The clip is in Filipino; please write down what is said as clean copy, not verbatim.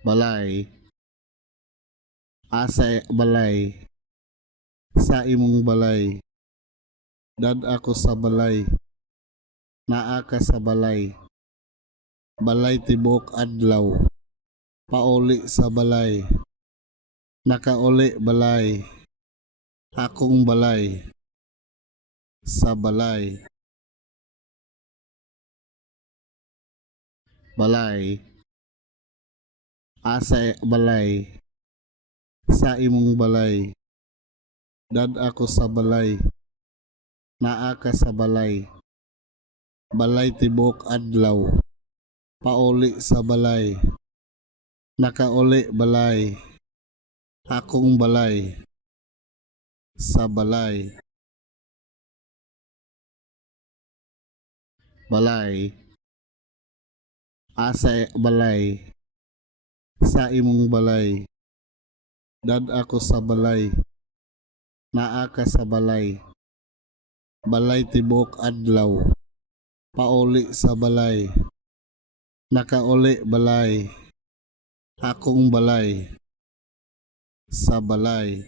balay, asa balay, sa imong balay, dad ako sa balay, naa ka sa balay, balay tibok adlaw, pauli sa balay, nakauli balay, akong balay, sa balay, balay, asa balay, sa imong balay, dad ako sa balay, naa ka sa balay, balay tibok adlaw, pauli sa balay, nakauli balay, akong balay, sa balay, balay, asa balay, sa imong balay, dad ako sa balay, naa ka sa balay, balay tibok adlaw, pauli sa balay, nakauli balay, akong balay, sa balay.